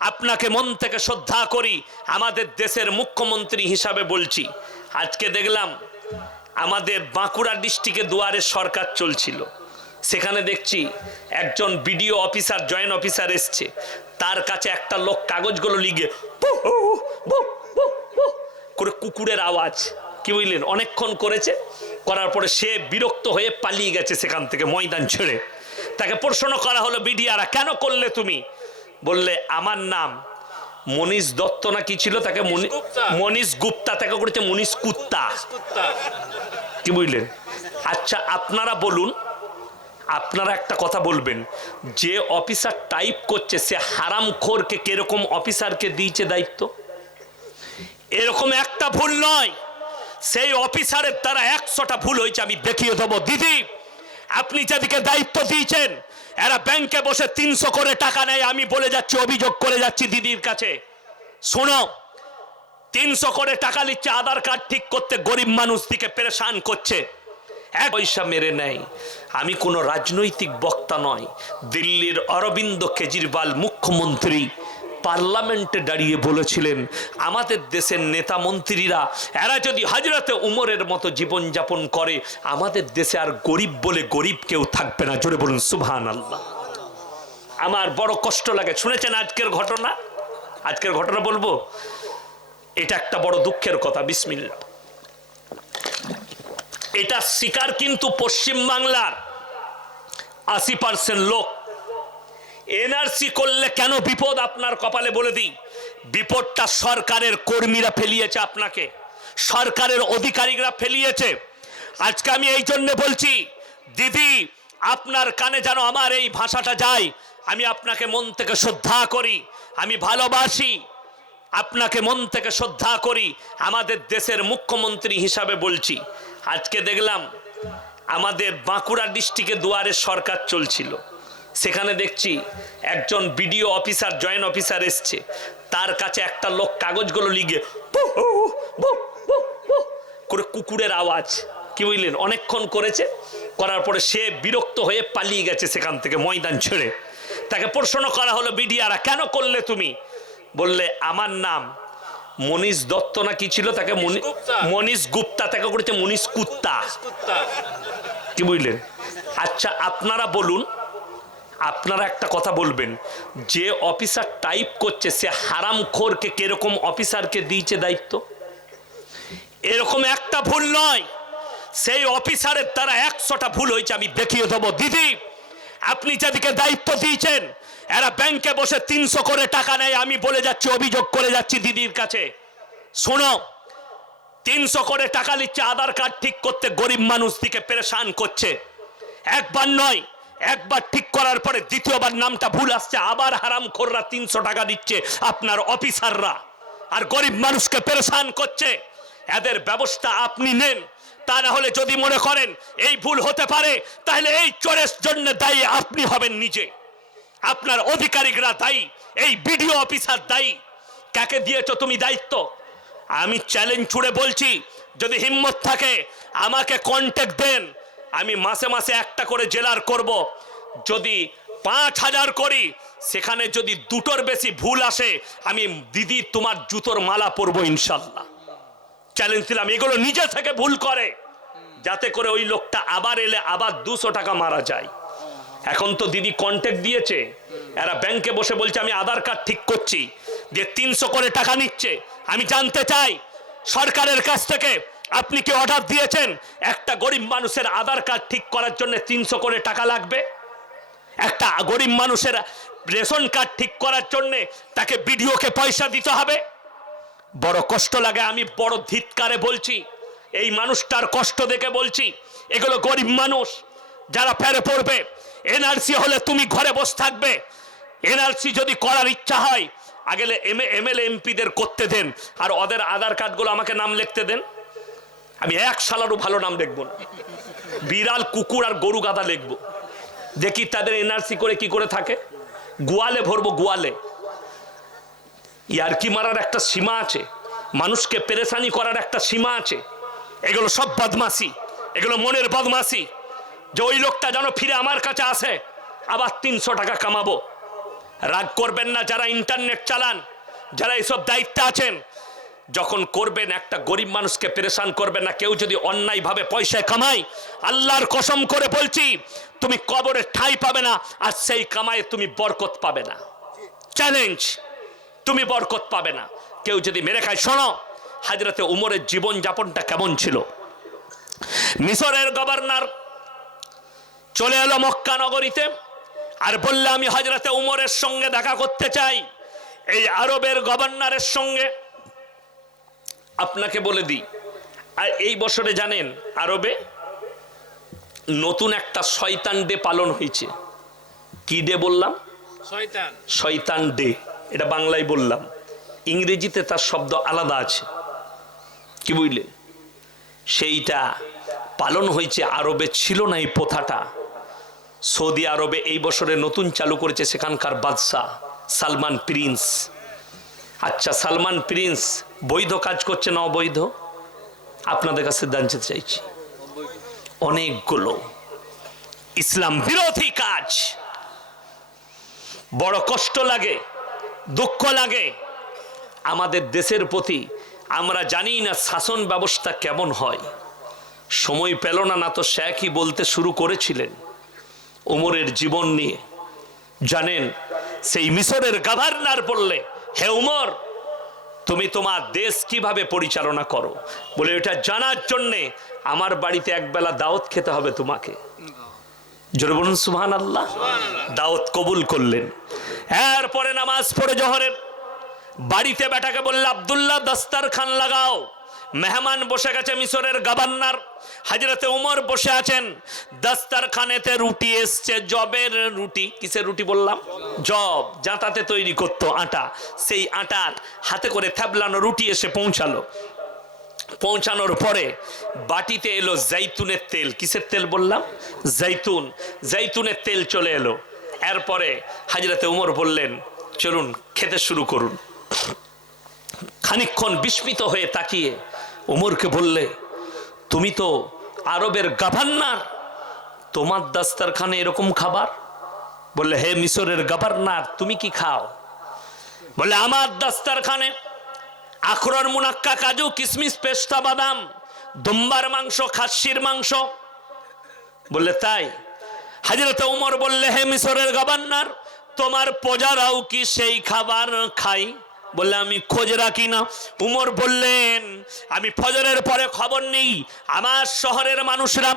আপনাকে মন থেকে শ্রদ্ধা করি, আমাদের দেশের মুখ্যমন্ত্রী হিসাবে বলছি। আজকে দেখলাম আমাদের বাঁকুড়া ডিস্ট্রিক্টে দুয়ারে সরকার চলছিল, সেখানে দেখছি একজন বিডিও অফিসার জয়েন্ট অফিসার এসছে, তার কাছে একটা লোক কাগজগুলো লিখে করে কুকুরের আওয়াজ, কি বুঝলেন, অনেকক্ষণ করেছে, করার পরে সে বিরক্ত হয়ে পালিয়ে গেছে সেখান থেকে ময়দান ছেড়ে। তাকে প্রশ্ন করা হলো, বিডিআরা কেন করলে তুমি? বললে আমার নাম মনীষ দত্ত না কি ছিল, তাকে মনীষ গুপ্তা, তাকে করেছে মনীষ কুত্তা, কি বুঝলেন। আচ্ছা আপনারা বলুন, আপনারা একটা কথা বলবেন, যে অফিসার টাইপ করছে সে হারামখোরকে কিরকম অফিসারকে দিয়েছে দায়িত্ব? এরকম একটা ভুল নয়, সেই অফিসারের দ্বারা 100টা ভুল হয়েছে, আমি দেখিয়ে দেবো। দিদি আপনি যাদেরকে দায়িত্ব দিয়েছেন এরা ব্যাংকে বসে 300 করে টাকা নেয়, আমি বলে যাচ্ছি, অভিযোগ করে যাচ্ছি দিদির কাছে, শোনো 300 করে টাকা নিচ্ছে আধার কার্ড ঠিক করতে, গরিব মানুষ দিকে পেরেশান করছে, 1 পয়সা মেরে নেয়। আমি কোনো রাজনৈতিক বক্তা নয়, দিল্লির অরবিন্দ কেজরিওয়াল মুখ্যমন্ত্রী পার্লামেন্টে দাঁড়িয়ে বলেছিলেন আমাদের দেশের নেতা মন্ত্রীরা এরা যদি হযরতে উমরের মতো জীবনযাপন করে আমাদের দেশে আর গরিব বলে গরিব কেউ থাকবে না। জোরে বলুন সুবহানাল্লাহ। আমার বড় কষ্ট লাগে, শুনেছেন আজকের ঘটনা? আজকের ঘটনা বলবো, এটা একটা বড় দুঃখের কথা। বিসমিল্লাহ। এটা শিকার কিন্তু পশ্চিম বাংলার 80% লোক। এনআরসি করলে কেন বিপদ আপনার কপালে বলে দিই, বিপদটা সরকারের কর্মীরা ফেলিয়েছে, আপনাকে সরকারের অধিকারীরা ফেলিয়েছে। আজকে আমি এই জন্য বলছি দিদি, আপনার কানে যেন আমার এই ভাষাটা যায়, আমি আপনাকে মন থেকে শ্রদ্ধা করি, আমি ভালোবাসি, আপনাকে মন থেকে শ্রদ্ধা করি, আমাদের দেশের মুখ্যমন্ত্রী হিসাবে বলছি। আজকে দেখলাম আমাদের বাঁকুড়া ডিস্ট্রিক্টে দুয়ারে সরকার চলছিল, সেখানে দেখছি একজন বিডিও অফিসার জয়েন্ট অফিসার এসছে, তার কাছে একটা লোক কাগজগুলো লিখে করে কুকুরের আওয়াজ, কি বুঝলেন, অনেকক্ষণ করেছে, করার পরে সে বিরক্ত হয়ে পালিয়ে গেছে সেখান থেকে ময়দান ছেড়ে। তাকে প্রশ্ন করা হলো, বিডিআরা কেন করলে তুমি? বললে আমার নাম মনীষ দত্ত না কি ছিল, তাকে মনীষ গুপ্তা, তাকে করেছে মনীষ কুত্তা, কি বুঝলেন। আচ্ছা আপনারা বলুন, আপনারা একটা কথা বলবেন, যে অফিসার টাইপ করছে সে হারামখোরকে কিরকম অফিসারকে দিয়েছে দায়িত্ব? এরকম একটা ভুল নয়, সেই অফিসারের দ্বারা 100টা ভুল হয়েছে, আমি দেখিয়ে দেবো। দিদি আপনি যাদেরকে দায়িত্ব দিয়েছেন এরা ব্যাংকে বসে 300 করে টাকা নেয়, আমি বলে যাচ্ছি, অভিযোগ করে যাচ্ছি দিদির কাছে, শোনো 300 করে টাকা নিচ্ছে আধার কার্ড ঠিক করতে, গরিব মানুষ দিকে পেরেশান করছে। একবার নয়, একবার ঠিক করার পরে দ্বিতীয়বার নামটা ভুল আসছে, আবার হারামখোররা 300 টাকা দিচ্ছে আপনার অফিসাররা, আর গরিব মানুষকে পেরেশান করছে। এদের ব্যবস্থা আপনি নেন, তা না হলে যদি মনে করেন এই ভুল হতে পারে তাহলে এই চোরের জন্য দায়ী আপনি হবেন নিজে, আপনার অধিকারীরা দায়ী, এই বিডিও অফিসার দায়ী। কাকে দিয়েছো তুমি দায়িত্ব? আমি চ্যালেঞ্জ ছুড়ে বলছি, যদি হিম্মত থাকে আমাকে কন্ট্যাক্ট দেন, আমি মাসে মাসে একটা করে জেলার করব, যদি 5000 করি, সেখানে যদি 2টোর বেশি ভুল আসে আমি দিদি তোমার জুতোর মালা পরবো ইনশাল্লাহ। চ্যালেঞ্জ দিলাম, এগুলো নিজে থেকে ভুল করে যাতে করে ওই লোকটা আবার এলে আবার 200 টাকা মারা যায়। এখন তো দিদি কন্ট্যাক্ট দিয়েছে, এরা ব্যাংকে বসে বলছে আমি আধার কার্ড ঠিক করছি, যে 300 করে টাকা নিচ্ছে। আমি জানতে চাই সরকারের কাছ থেকে আপনি কি অর্ডার দিয়েছেন একটা গরিব মানুষের আধার কার্ড ঠিক করার জন্য 300 করে টাকা লাগবে? একটা গরিব মানুষের রেশন কার্ড ঠিক করার জন্য তাকে বিডিওকে পয়সা দিতে হবে? বড় কষ্ট লাগে, আমি বড় ধিক্কারে বলছি, এই মানুষটার কষ্ট দেখে বলছি, এগুলো গরিব মানুষ যারা ফেরে পড়বে। এনআরসি হলে তুমি ঘরে বসে থাকবে, এনআরসি যদি করার ইচ্ছা হয় আগে এমএলএ এমপিদের করতে দেন, আর ওদের আধার কার্ডগুলো আমাকে নাম লিখতে দেন, আমি 1 সালেরও ভালো নাম লিখবো না, বিড়াল কুকুর আর গরু গাদা লিখবো, দেখি তাদের এনআরসি করে কি করে থাকে। গোয়ালে ভরবো, গোয়ালে। ইয়ারকি মারার একটা সীমা আছে, মানুষকে পেরেশানি করার একটা সীমা আছে। এগুলো সব বদমাশি, এগুলো মনের বদমাশি, যে ওই লোকটা যেন ফিরে আমার কাছে আসে, আবার 300 টাকা কামাবো। রাগ করবেন না যারা ইন্টারনেট চালান, যারা এইসব দায়িত্বে আছেন। যখন করবেন একটা গরিব মানুষকে পেরেশান করবেন না। কেউ যদি অন্যায়ভাবে পয়সা কামায়, আল্লাহর কসম করে বলছি তুমি কবরে ঠাঁই পাবে না, আর সেই কামায়ে তুমি বরকত পাবে না। চ্যালেঞ্জ, তুমি বরকত পাবে না। কেউ যদি মেরে খায়, শোনো হযরতে উমরের জীবন যাপনটা কেমন ছিল। মিশরের গভর্নর চলে এলো মক্কা নগরীতে, আর বললে আমি হযরতে উমরের সঙ্গে দেখা করতে চাই। এই আরবের গভর্নরের সঙ্গে আপনাকে বলে দিই, আর এই বছরে জানেন আরবে নতুন একটা শয়তান ডে পালন হয়েছে। কি ডে বললাম? শয়তান ডে। এটা বাংলায় বললাম, ইংরেজিতে তার শব্দ আলাদা আছে। কি বুঝলেন? সেইটা পালন হয়েছে। আরবে ছিল না এই প্রথাটা। সৌদি আরবে এই বছরে নতুন চালু করেছে সেখানকার বাদশাহ সালমান প্রিন্স। আচ্ছা, সালমান প্রিন্স বৈধ কাজ করছে না অবৈধ? আপনাদের কাছে জানতে চাইছি। অনেকগুলো ইসলাম বিরোধী কাজ। বড় কষ্ট লাগে, দুঃখ লাগে আমাদের দেশের প্রতি। আমরা জানি না শাসন ব্যবস্থা কেমন হয়। সময় পেল না, না তো শেখই বলতে শুরু করেছিলেন উমরের জীবন নিয়ে। জানেন সেই মিশরের গভর্নর বললে, হে উমর, তুমি তোমার দেশ কিভাবে পরিচালনা করো, বলে এটা জানার জন্যে আমার বাড়িতে একবেলা দাওয়াত খেতে হবে তোমাকে। জোরে বলুন সুবহানাল্লাহ। দাওয়াত কবুল করলেন। এরপরে নামাজ পড়ে জোহরের বাড়িতে বেটাকে বললে, আব্দুল্লাহ দস্তরখান লাগাও। মেহমান বসে গেছে, মিশরের গভর্নর হযরতে উমর বসে আছেন। দস্তরখানেতে রুটি এসছে, জবের রুটি। কিসের রুটি বললাম? জব, জাঁতাতে তৈরি করতো আটা। সেই আটার হাতে করে থ্যাবলানো রুটি এসে পৌঁছালো। পৌঁছানোর পরে বাটিতে এলো জৈতুনের তেল। কিসের তেল বললাম? জৈতুন। জৈতুনের তেল চলে এলো। এরপরে হযরতে উমর বললেন, চলুন খেতে শুরু করুন। খানিকক্ষণ বিস্মিত হয়ে তাকিয়ে উমরকে বললে, তুমি তো আরবের গভর্নর, তোমার দস্তরখানে এরকম খাবার? বললে, হে মিশরের গভর্নর, তুমি কি খাও? বলে, আমার দস্তরখানে আখরোট, মুনাক্কা, কাজু, কিশমিশ, পেস্তা বাদাম, দুম্বার মাংস, খাসির মাংস। বললে, তাই? হযরতে উমর বললে, হে মিশরের গভর্নর, তোমার প্রজারাও কি সেই খাবার খাই? বললে, আমি খোঁজ রাখি না। উমর বললেন, আমি ফজরের পরে খবর নেই আমার শহরের মানুষরা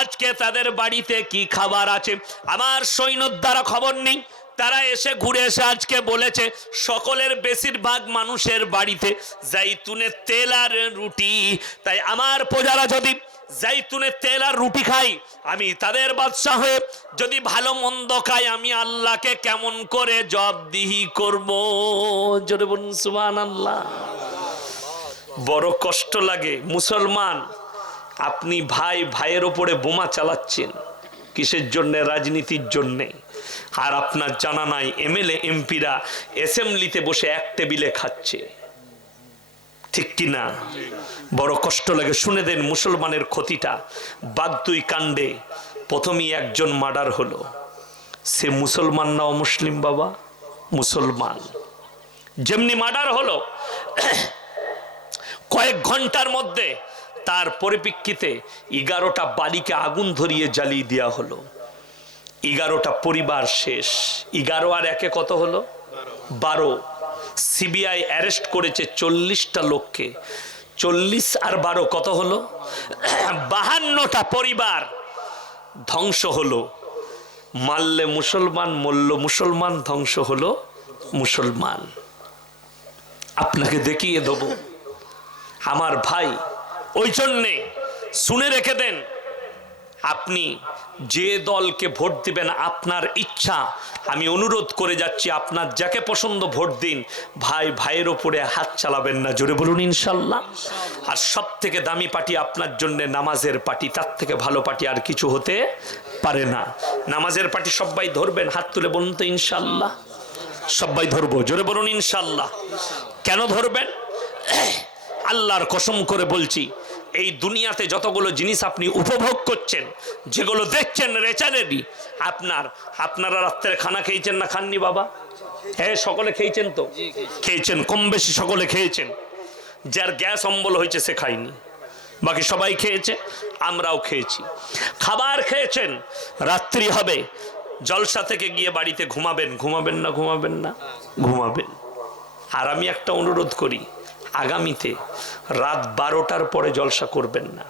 আজকে তাদের বাড়িতে কি খাবার আছে। আমার সৈন্যর দ্বারা খবর নেই, তারা এসে ঘুরে এসে আজকে বলেছে সকলের বেশিরভাগ মানুষের বাড়িতে জৈতুনের তেল আর রুটি। তাই আমার প্রজারা যদি জৈতুনের তেল আর রুটি খাই, আমি তাদের বাদশা হয়ে যদি ভালো মন্দ খাই, আমি আল্লাহকে কেমন করে জবাবদিহি করব? জোরে বলুন সুবহানাল্লাহ। বড় কষ্ট লাগে। মুসলমান, আপনি ভাই ভাইয়ের ওপরে বোমা চালাচ্ছেন কিসের জন্য? রাজনীতির জন্যে। আর আপনার জানা নাই এমএলএ এমপিরা অ্যাসেম্বলিতে বসে এক টেবিলে খাচ্ছে। ঠিক কি না? বড় কষ্ট লাগে। শুনে দেন মুসলমানের ক্ষতিটা। বাগদুই কাণ্ডে প্রথমেই একজন মার্ডার হলো। সে মুসলমান না অমুসলিম বাবা? মুসলমান। যেমনি মার্ডার হলো, কয়েক ঘন্টার মধ্যে তার পরিপ্রেক্ষিতে 11টা বাড়িকে আগুন ধরিয়ে জ্বালিয়ে দেওয়া হলো। 11টা পরিবার শেষ। 11 আর 1 কত হলো? 12। সিবিআই অ্যারেস্ট করেছে 40টা লোককে। 40 আর 12 কত হলো? 52টা পরিবার ধ্বংস হলো। মারলে মুসলমান, মরল মুসলমান, ধ্বংস হলো মুসলমান। আপনাকে দেখিয়ে দেব আমার ভাই। ওই জন্যে শুনে রেখে দেন, আপনি যে দলকে ভোট দিবেন আপনার ইচ্ছা। আমি অনুরোধ করে যাচ্ছি, আপনার যাকে পছন্দ ভোট দিন। ভাই ভাইয়ের ওপরে হাত চালাবেন না। জোরে বলুন ইনশাল্লাহ। আর সব থেকে দামি পার্টি আপনার জন্য নামাজের পার্টি। তার থেকে ভালো পার্টি আর কিছু হতে পারে না। নামাজের পার্টি সবাই ধরবেন, হাত তুলে বলুন তো ইনশাল্লাহ। সবাই ধরবো, জোরে বলুন ইনশাল্লাহ। কেন ধরবেন? আল্লাহর কসম করে বলছি, এই দুনিয়াতে যতগুলো জিনিস আপনি উপভোগ করছেন, যেগুলো দেখছেন রেচারেরই, আপনারা রাত্রে খানা খেয়েছেন না খাননি বাবা? হ্যাঁ, সকলে খেয়েছেন তো? খেয়েছেন, কম বেশি সকলে খেয়েছেন। যার গ্যাস অম্বল হয়েছে সে খায়নি, বাকি সবাই খেয়েছে, আমরাও খেয়েছি। খাবার খেয়েছেন, রাত্রি হবে, জলসা থেকে গিয়ে বাড়িতে ঘুমাবেন। ঘুমাবেন না? ঘুমাবেন না? ঘুমাবেন। আর আমি একটা অনুরোধ করি, আগামীতে রাত 12টার পরে জলসা করবেন না।